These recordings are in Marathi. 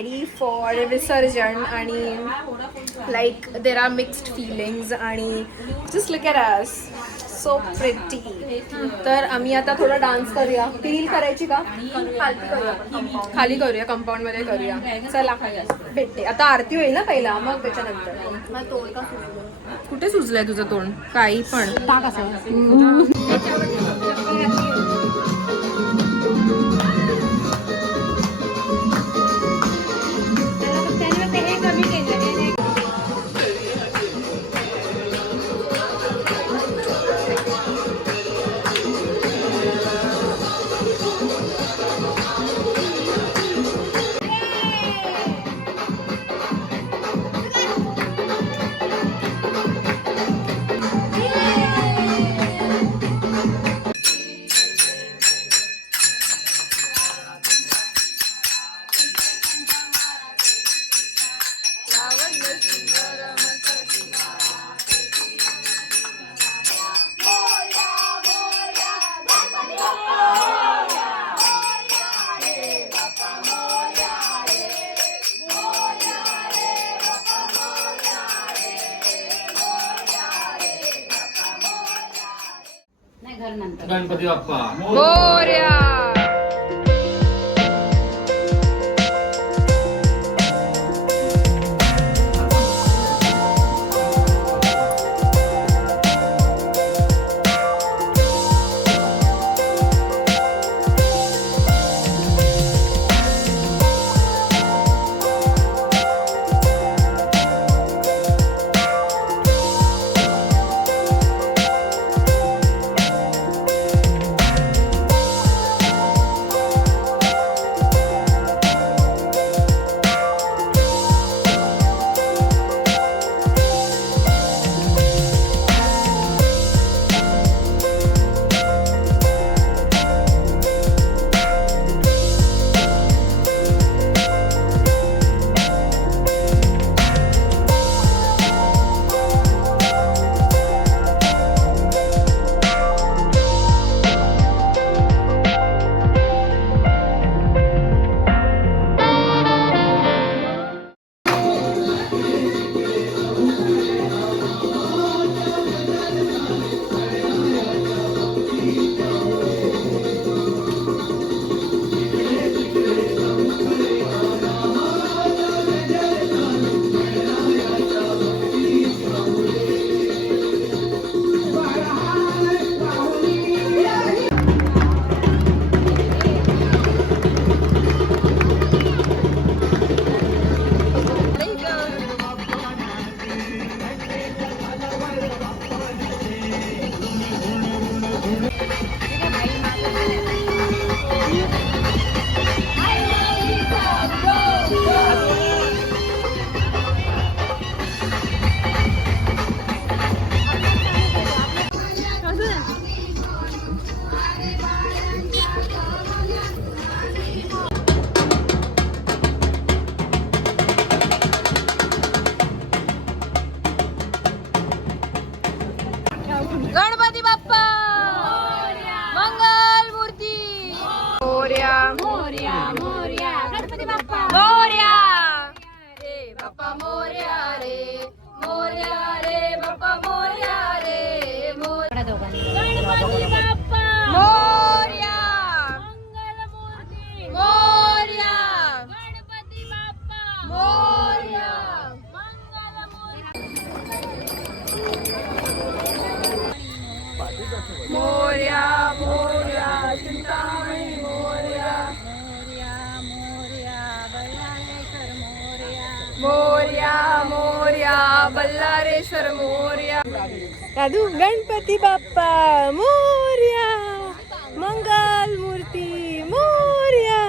रेडी फॉर विसर्जन आणि like there are mixed feelings आणि just look at us so pretty. तर आम्ही आता थोडा डान्स करूया. रील करायची का? खाली करूया, कंपाऊंड मध्ये करूया. चला भेटते. आता आरती होईल ना पहिला, मग त्याच्यानंतर. कुठे सुचलंय तुझं तोंड? काही पण टाक असं. गणपती बाप्पा मोरया. गणपती बाप्पा मंगल मूर्ती. मोरया मोरया मोरया गणपती बाप्पा मोरया रे बाप्पा मोरया रे मोरया रे बाप्पा मोरया रे गणपती बाप्पा मोरया मंगल मूर्ती मोरया गणपती बाप्पा मोरया मंगल मूर्ती मोरया मोरया चिंतामणी मोरया मोरया मोरया बल्लारेश्वर मोरया. दादू गणपती बाप्पा मोरया मंगल मूर्ती मोरया.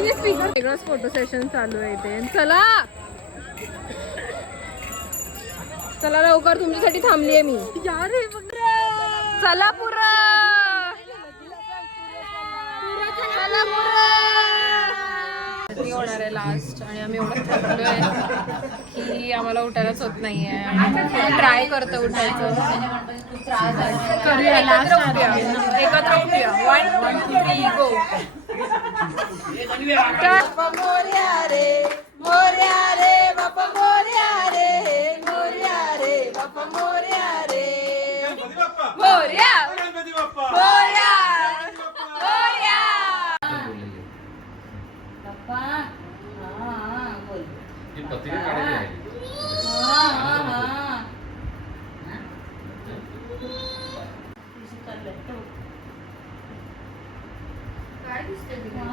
वेगळंच फोटो सेशन चालू आहे इथे. चला चला लवकर, तुमच्यासाठी थांबलीये मी. चला पुरा चला पुरा. होणार आहे लास्ट आणि आम्ही एवढं थकलोय की आम्हाला उठायलाच होत नाहीये. ट्राय करतो उठायचं. करूया लास्ट. एकत्र उठूया. 1 2 3 गो. बाप्पा मोरया रे मोरया रे बाप्पा मोरया रे मोरया रे बाप्पा मोरया रे मोरया गणपती बाप्पा मोरया मोरया. पप्पा हा बोल. ही पत्रिका काढायची आहे. काय दिसतंय हा.